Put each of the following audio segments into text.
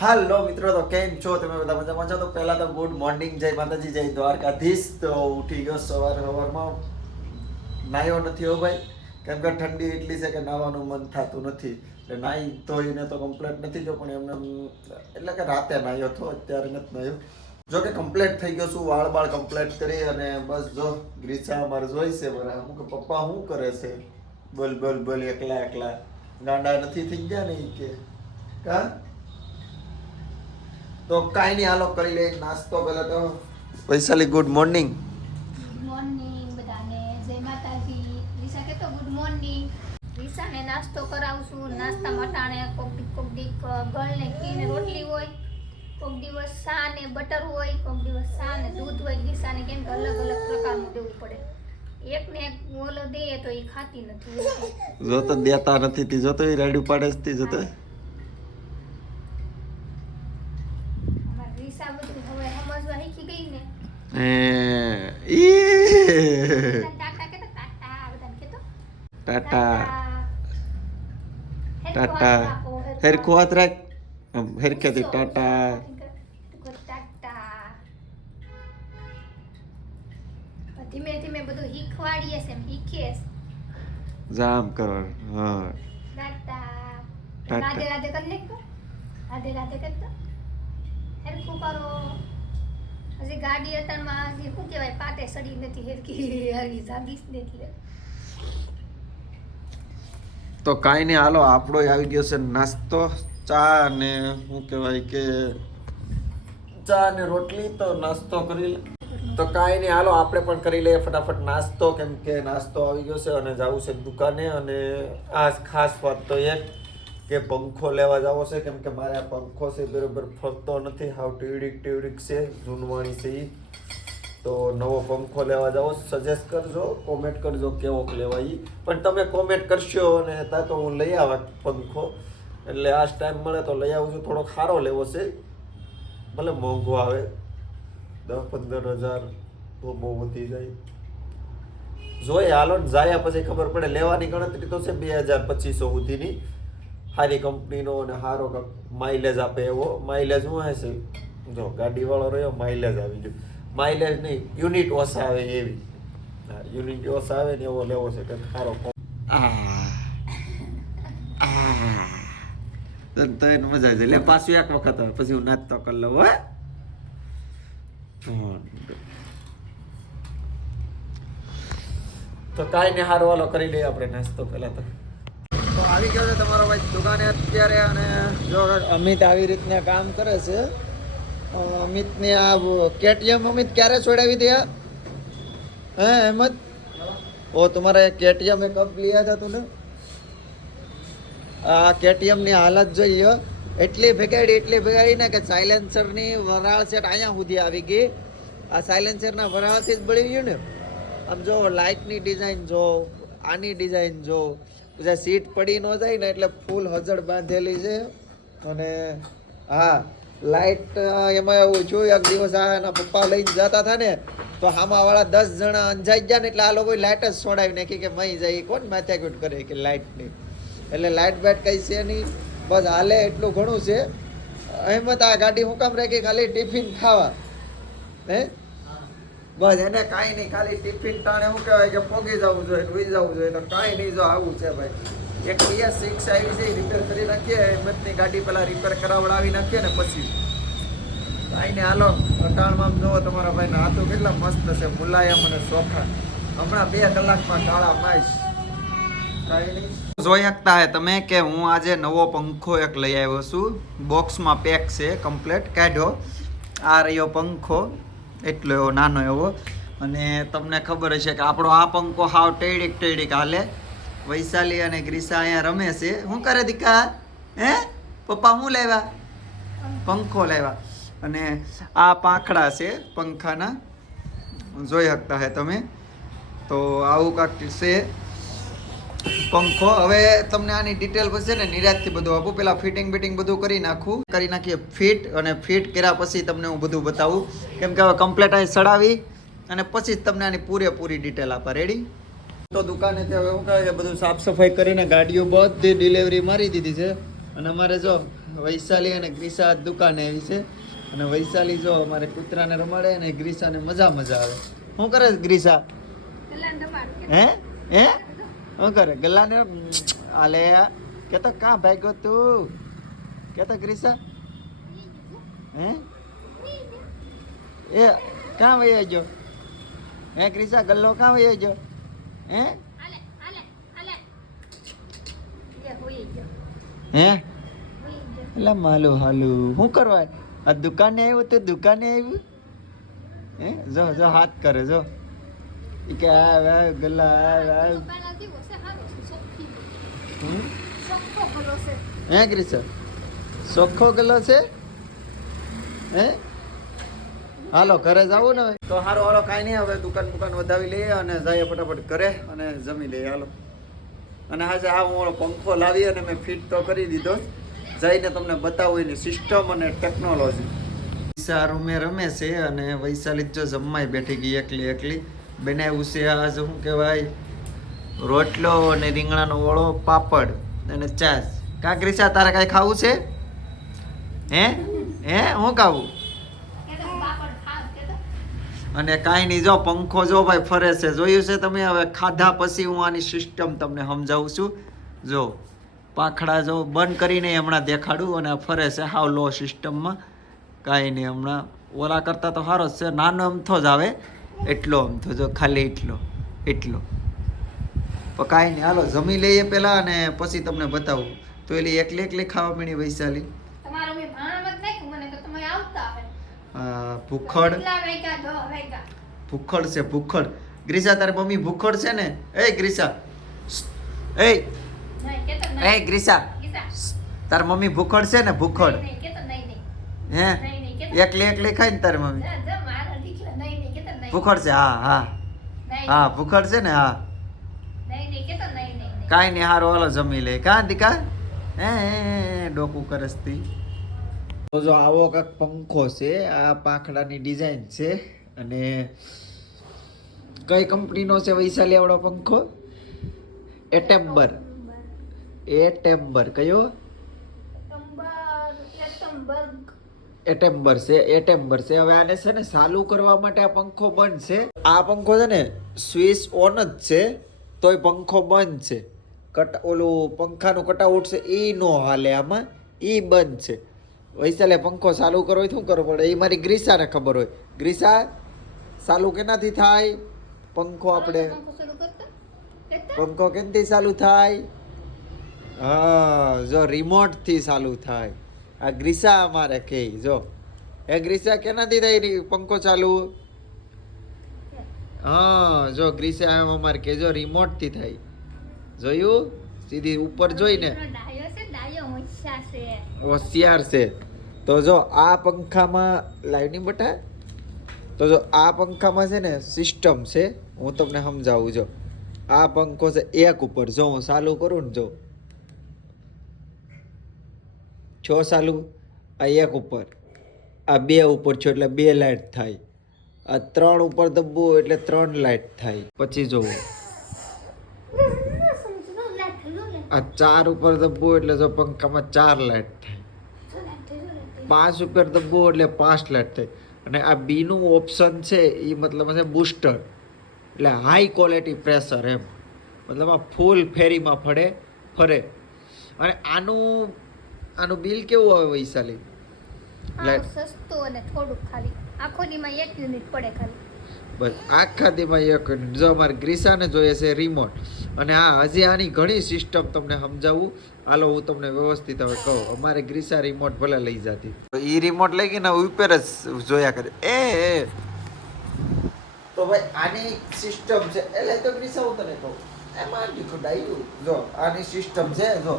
હાલો મિત્રો, તો કેમ છો? તમે બધા મજામાં છો? તો પહેલા તો ગુડ મોર્નિંગ જય માતાજી, જય દ્વારકાધીશ. તો ઉઠી ગયો સવાર સવારમાં. નાહ્યો નથી હો ભાઈ. કેમ કે ઠંડી એટલી છે કે નાહવાનું મન થતું નથી. એટલે નાહી ધોઈને તો કમ્પ્લેટ નથી જો પણ એમને એટલે કે રાતે નાહ્યો હતો અત્યારે નથી નાહ્યો જો કે કમ્પ્લેટ થઈ ગયો છું, વાળ બાળ કમ્પ્લેટ કરી અને બસ જો, ગ્રીસા અમારે જોઈ છે મારા. હું કે પપ્પા શું કરે છે? બોલ બોલ બોલ, એકલા એકલા. ગાંડા નથી થઈ ગયા ને ઈ કે. કા તો કાંઈ નહીં હાલો કરી લે નાસ્તો પહેલા તો. Vaishali good morning good morning બધાને. જય માતાજી. રીસા કહેતો ગુડ મોર્નિંગ રીસાને નાસ્તો કરાવશું નાસ્તા મટાણે કોક દી કોક દી ગળને ઘી ને રોટલી હોય કોઈક દિવસ શા ને બટર હોય કોક દિવસ શા ને દૂધ હોય. રીસાને કેમ કે અલગ અલગ પ્રકારનું દેવું પડે. એકને એક ઓલો દઈએ તો એ ખાતી નથી. જો તો દેતા નથી તી જો તો એ રેડી પાડે છે તી જો તો અમારી રીસા બધું હવે સમજવા શીખી ગઈ ને એ ઈ બધાને ટાટા ટાટા હેરખું હાથ રાખ હેરખેથી ટાટા ધીમે ધીમે બધું શીખવાડીએ છે એમ શીખીએ જામ કરો હા. રાધે રાધે કરી નાખતો રાધે રાધે કરતો હેરખું કરો હજી ગાડી અતારમાં હજી શું કહેવાય, પાટે સડી નથી હેરકી હરી જાગીશ ને તો કાંઈ નહીં, હાલો, આપણો આવી ગયો છે નાસ્તો, ચા અને શું કહેવાય કે, ચા અને રોટલી, તો નાસ્તો કરી લે. તો કાંઈ નહીં, હાલો, આપણે પણ કરી લઈએ ફટાફટ નાસ્તો, કેમ કે નાસ્તો આવી ગયો છે અને જવું છે દુકાને અને આ ખાસ વાત તો એક કે પંખો લેવા જવો છે? કેમ કે મારે આ પંખો છે બરોબર ફરતો નથી. હાવ ટીવડીક ટીવડીક છે જૂનવાણી છે એ તો નવો પંખો લેવા જાઓ સજેસ્ટ કરજો કોમેન્ટ કરજો કેવો લેવા એ પણ તમે કોમેન્ટ કરશો અને હતા તો હું લઈ આવા પંખો. એટલે આ ટાઈમ મળે તો લઈ આવું છું. થોડો સારો લેવો છે. ભલે મોંઘો આવે. દસ પંદર હજાર તો બહુ વધી જાય. જોઈએ, હાલો ને, જાયા પછી ખબર પડે. લેવાની ગણતરી તો છે બે હજાર પચીસો સુધીની. સારી કંપનીનો અને સારો માઇલેજ આપે એવો માઇલેજ શું હશે જો, ગાડીવાળો રહ્યો માઇલેજ આવી ગયો. માઇલેજ નહીં યુનિટ ઓછા આવે એવી. યુનિટ ઓછા આવે ને એવો લેવો છે કે સારો તો એને મજા આવી જાય. પાછું એક વખત આવે, પછી હું નાચતો કરી લઉં, હે. તો કાંઈ ને હારો વાલો કરી લઈએ આપણે નાસ્તો પહેલા તો. આવી ગયો છે તમારો ભાઈ દુકાને અત્યારે અને જો અમિત આવી રીતના કામ કરે છે. અમિતને આ કેટીએમ અમિત ક્યારે છોડાવી દે હે, અહેમદ? ઓ, તમારે કેટીએમ એ કપ લીયા હતા તું ને? આ કેટીએમની હાલત જોઈએ એટલી ભેગાડી એટલી ભેગાડી ને કે સાયલેન્સરની વરાળ સેટ અહીંયા સુધી આવી ગઈ. આ સાયલેન્સરના વરાળથી જ બળી ગયું ને. આમ જો લાઇટની ડિઝાઇન જો, આની ડિઝાઇન જો પછી સીટ પડી ન જાય ને એટલે ફૂલ હજડ બાંધેલી છે. અને હા લાઇટ એમાં એવું જોયું, એક દિવસ આ એના પપ્પા લઈને જતા હતા ને, તો હામા દસ જણા અંજાઈ ગયા ને એટલે આ લોકો લાઇટ જ છોડાવી નાખી કે મહી જાય. કોણ માથાકૂટ કરે કે લાઇટની એટલે લાઇટ બાઇટ કઈ છે નહીં. બસ હાલે એટલું ઘણું છે. અહેમદ આ ગાડી હું કામ રાખી ખાલી ટિફિન ખાવા. હે? બસ એને કાંઈ નહીં, ખાલી ટિફિન ટાણે શું કહેવાય કે પોગી જવું જોઈએ ઉઈ જવું જોઈએ તો કાંઈ નહીં જો આવું છે ભાઈ. એક બીજા સિક્સ આવી છે રિપેર કરી નાખીએ હિંમતની ગાડી પહેલાં રિપેર કરાવડાવી નાખીએ ને પછી. કાંઈ નહીં, હાલો, અટાણમાં જુઓ તમારા ભાઈના હાથો કેટલા મસ્ત છે, મુલાયમ અને સોખા. હમણાં બે કલાકમાં કાળા માઈશ કાંઈ નહીં. જોઈ શકતા હે તમે કે હું આજે નવો પંખો એક લઈ આવ્યો છું. બોક્સમાં પેક છે કમ્પ્લેટ કાઢ્યો આ રહ્યો પંખો. એટલો એવો નાનો એવો. અને તમને ખબર હશે કે આપણો આ પંખો હાવ ટેડીક ટેડીક હાલે. વૈશાલી અને ગ્રીસા અહીંયા રમે છે. શું કરે દીકા? હે? પપ્પા શું લાવ્યા? પંખો લાવ્યા. અને આ પાંખડા છે પંખાના. જોઈ શકતા હે તમે. તો આવું કાંક છે. પંખો. હવે તમને આની ડિટેલ પછી ને નિરાજથી બધું આપું. પહેલાં ફિટિંગ બિટિંગ બધું કરી નાખું. કરી નાખીએ ફિટ અને ફિટ કર્યા પછી તમને હું બધું બતાવું. કેમ કે હવે કમ્પ્લેટ અહીં સડાવી અને પછી જ તમને આની પૂરેપૂરી ડિટેલ આપા. રેડી તો દુકાનેથી હવે શું કહે બધું સાફ સફાઈ કરીને ગાડીઓ બધી ડિલિવરી મારી દીધી છે. અને અમારે જો વૈશાલી અને ગ્રીસા દુકાને આવી છે. અને વૈશાલી જો અમારે કૂતરાને રમાડે અને ગ્રીસાને મજા મજા આવે. શું કરે ગ્રીસા? હે? હે? શું કરે ગલ્લાને આલે કે તો કાં ભાગ્યો તું? કે તો ગ્રીસા હે? એ, કાં વહી ગયો? હે ગ્રીસા ગલ્લો કાં વહી ગયો? હે? હે? એટલે માલું હાલું. શું કરવા? આ દુકાને આવ્યું, તો દુકાને આવ્યું? હે? જો જો, હાથ કરે, જો. કે આવ ગલ્લા આવ સોખી? સોખો હે ગ્રીસા ચોખ્ખો ગલ્લો છે? હે? હાલો ઘરે જવું ને તો હારો હાલો કાંઈ નહીં હવે દુકાન બુકાન વધાવી લઈએ અને જઈએ ફટાફટ ઘરે અને જમી લઈએ. હાલો. અને આજે આ હું પંખો લાવી અને મેં ફિટ તો કરી દીધો. જઈને તમને બતાવું એની સિસ્ટમ અને ટેકનોલોજી પૈસા રૂમે રમે છે અને વૈશાલી જો જમવાય બેઠી ગઈ એકલી એકલી. બનાવ્યું છે આજ શું કહેવાય? રોટલો અને રીંગણાનો ઓળો, પાપડ અને ચાસ કાંકરીસા તારે કાંઈ ખાવું છે? હે? હે? હું ખાવું? અને કાંઈ નહીં, જો પંખો જો ભાઈ ફરે છે. જોયું છે તમે? હવે ખાધા પછી હું આની સિસ્ટમ તમને સમજાવું છું. જો, પાંખડા જો બંધ કરીને હમણાં દેખાડું અને આ ફરે છે હાવ લો સિસ્ટમમાં કાંઈ નહીં, હમણાં ઓલા કરતાં તો સારો જ છે. નાનો અમથો જ આવે. એટલો આમ જો ખાલી એટલો એટલો. પણ કાંઈ નહીં હાલો જમી લઈએ પહેલાં અને પછી તમને બતાવું. તો એલી એકલી એકલી ખાવા મળી વૈશાલી. તો ભૂખડ. ભૂખડ છે ભૂખડ. ગ્રીસા તારી મમ્મી ભૂખડ છે ને? એ ગ્રીસા. એ. તો એ ગ્રીસા. તાર મમ્મી ભૂખડ છે ને ભૂખડ. તો હે? એકલી એકલી ખાય ને તારી મમ્મી જા, જા, મારા દીકરા નહીં નહીં કે તો નહીં ભૂખડ છે હા હા. હા ભૂખડ છે ને હા. કાંઈ નહીં હારો હાલો જમી લે. કાં દીકા? હે ડોકું કરસતી. તો જો આવો કાંક પંખો છે આ પાંખડાની ડિઝાઇન છે અને કઈ કંપનીનો છે વૈશાલી આવડો પંખો? એટેમ્બર. એટેમ્બર. કયો? ટંબર, એટેમ્બર છે એટેમ્બર છે. હવે આને છે ને ચાલુ કરવા માટે આ પંખો બંધ છે. આ પંખો છે ને સ્વિચ ઓન જ છે તોય પંખો બંધ છે. કટ ઓલું પંખાનું કટઆઉટ છે એ નો હાલે આમાં એ બંધ છે. વૈશાલે પંખો ચાલુ કરવો હોય તો શું કરવું પડે? એ મારી ગ્રીસાને ખબર હોય. ગ્રીસા ચાલુ કેનાથી થાય? પંખો આપણે પંખો કેમથી ચાલુ થાય? હા જો રિમોટથી ચાલુ થાય. આ ગ્રીસા અમારે કે જો. એ ગ્રીસા કેનાથી થાય રહી? પંખો ચાલુ? હા જો ગ્રીસા એમ અમારે કે જો રિમોટથી થાય જોયું? સીધી ઉપર જોઈને. હોશિયાર છે. તો જો આ પંખામાં લાઈવ નહીં બટા? તો જો આ પંખામાં છે ને સિસ્ટમ છે. હું તમને સમજાવું જો. આ પંખો છે એક ઉપર. જો હું ચાલુ કરું ને જો. છ સાલું? આ એક ઉપર. આ બે ઉપર છો એટલે બે લાઇટ થાય. આ ત્રણ ઉપર દબ્બો એટલે ત્રણ લાઇટ થાય. પછી જોવો. આ ચાર ઉપર દબવું એટલે જો પંખામાં ચાર લાઇટ થાય. પાંચ ઉપર દબો એટલે પાંચ લાઇટ થાય. અને આ બીનું ઓપ્શન છે એ મતલબ છે બુસ્ટર. એટલે હાઈ ક્વોલિટી પ્રેશર એમ. મતલબ આ ફૂલ ફેરીમાં ફરે ફરે. અને આનું આનું બિલ કેવું આવે વૈશાલી સસ્તું અને થોડુંક ખાલી. આખો દીમાં એક યુનિટ પડે ખાલી. બસ આખા દીમાં એક યુનિટ. જો અમારે ગ્રીસાને જોઈએ છે રિમોટ અને આ હજી આની ઘણી સિસ્ટમ તમને સમજાવું. હાલો હું તમને વ્યવસ્થિત હવે કહું. અમારે ગ્રીસા રિમોટ ભલે લઈ જતી. એ રિમોટ લઈ ગઈ ને ઉપર જ જોયા કરે. એ એ. તો ભાઈ આની સિસ્ટમ છે. એટલે તો ગ્રીસા હું તને કહું. એમાં આની સિસ્ટમ છે, જો.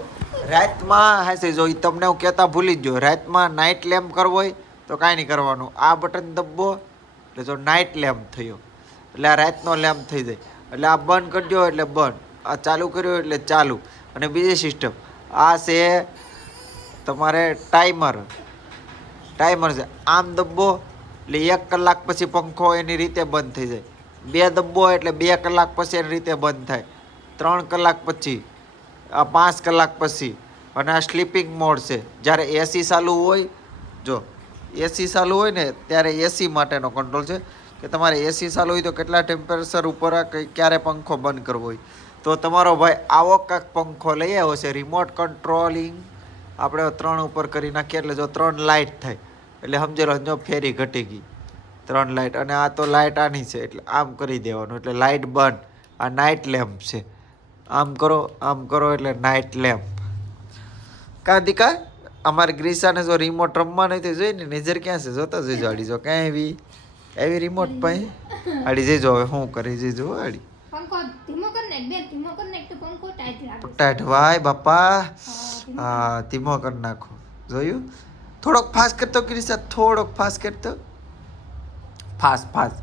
રાતમાં હાસે જો તમને હું કહેતા ભૂલી જ રાતમાં નાઇટ લેમ્પ કરવો હોય તો કાંઈ નહીં કરવાનું. આ બટન દબો એટલે જો નાઇટ લેમ્પ થયો. એટલે આ રાતનો લેમ્પ થઈ જાય. એટલે આ બંધ કરજો એટલે બંધ. આ ચાલુ કર્યો એટલે ચાલુ. અને બીજી સિસ્ટમ આ છે તમારે ટાઈમર ટાઈમર છે. આમ દબ્બો એટલે એક કલાક પછી પંખો એની રીતે બંધ થઈ જાય. બે દબ્બો એટલે બે કલાક પછી એની રીતે બંધ થાય. ત્રણ કલાક પછી પાંચ કલાક પછી, અને આ સ્લીપિંગ મોડ છે. જ્યારે એસી ચાલુ હોય, જો એસી ચાલુ હોય ને, ત્યારે એસી માટેનો કંટ્રોલ છે. કે તમારે એસી ચાલુ હોય તો કેટલા ટેમ્પરેચર ઉપર ક્યારે પંખો બંધ કરવો હોય. તો તમારો ભાઈ આવો કાંક પંખો લઈ આવ્યો છે રિમોટ કંટ્રોલિંગ આપણે ત્રણ ઉપર કરી નાખીએ, એટલે જો ત્રણ લાઇટ થાય. એટલે સમજી લો જો ફેરી ઘટી ગઈ. ત્રણ લાઇટ અને આ તો લાઇટ આની છે, એટલે આમ કરી દેવાનું, એટલે લાઇટ બંધ. આ નાઇટ લેમ્પ છે. આમ કરો આમ કરો એટલે નાઇટ લેમ્પ કા દીકા અમારે ગ્રીસાને જો રિમોટ રમવા નહીં જોઈ ને નજર ક્યાં છે? જોતા જઈજો આડી જો ક્યાં એવી એવી રિમોટ પાસે આડી જઈજો હવે શું કરી જઈજો આડી. તો પંખો ટાઈટ વાય બાપા. હા, ધીમો. કરી. નાખો. જોયું? થોડોક ફાસ્ટ કરતો ગ્રીસા થોડોક ફાસ્ટ કરતો ફાસ્ટ ફાસ્ટ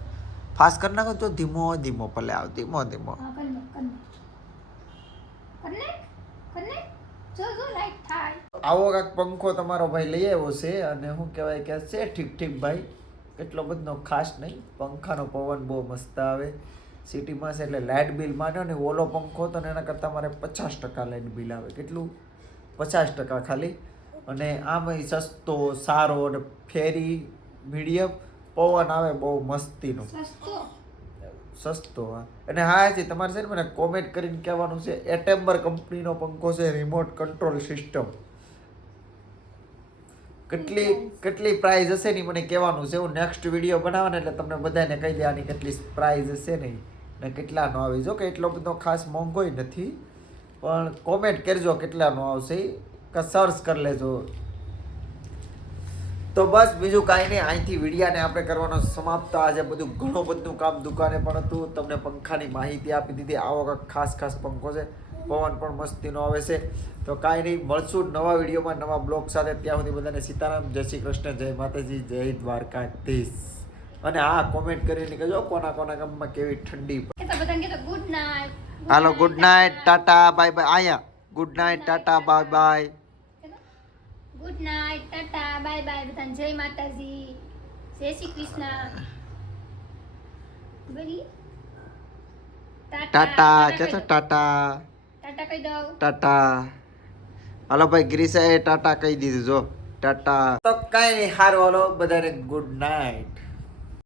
ફાસ્ટ કરી નાખો તો ધીમો ધીમો ભલે આવ ધીમો ધીમો. આવો કાંક પંખો તમારો ભાઈ લઈ આવ્યો છે અને શું કહેવાય કે છે ઠીક ઠીક ભાઈ. એટલો બધો ખાસ નહીં પંખાનો પવન બહુ મસ્ત આવે. સિટીમાં છે એટલે લાઇટ બિલ માન્યો ને ઓલો પંખો તો એના કરતાં મારે પચાસ ટકા લાઇટ બિલ આવે. કેટલું? પચાસ ટકા ખાલી. અને આમાંય સસ્તો સારો અને ફેરી મીડિયમ પવન આવે બહુ મસ્તીનો. સસ્તો? સસ્તો હા. અને હા છે તમારે છે ને મને કોમેન્ટ કરીને કહેવાનું છે એટેમ્બર કંપનીનો પંખો છે રિમોટ કંટ્રોલ સિસ્ટમ કેટલી કેટલી પ્રાઇઝ હશે ને મને કહેવાનું છે. હું નેક્સ્ટ વીડિયો બનાવવાનો એટલે તમને બધાને કહી દે આની કેટલી પ્રાઇઝ હશે નહીં ને કેટલાનો આવે. જો કે એટલો બધો ખાસ મોંઘોય નથી પણ કોમેન્ટ કરજો કેટલાનો આવશે કે સર્ચ કરી લેજો. તો બસ બીજું કાંઈ નહીં અહીંથી વિડીયાને આપણે કરવાનો સમાપ્ત. આજે બધું ઘણું બધું કામ દુકાને પણ હતું. તમને પંખાની માહિતી આપી દીધી. આવો કાંઈક ખાસ ખાસ પંખો છે. પવન પણ મસ્તીનો આવે છે. તો કાંઈ નહીં મળશું નવા વિડીયોમાં નવા બ્લોગ સાથે. ત્યાં સુધી બધાને સીતારામ. જય શ્રી કૃષ્ણ જય માતાજી જય દ્વારકાધીશ. અને હા કોમેન્ટ કરીને કહેજો કોના કોના ગામમાં કેવી ઠંડી ગુડ નાઇટ હાલો good night tata bye bye આયા good night tata bye bye good night tata bye bye બધાને જય માતાજી જય શ્રી કૃષ્ણ બોલી ટાટા કહી કહેતો ટાટા ટાટા કહી દઉં ટાટા હાલો ભાઈ ગ્રીસાએ ટાટા કહી દીધું જો ટાટા તો કઈ નહીં હારો હાલો બધાને ગુડ નાઇટ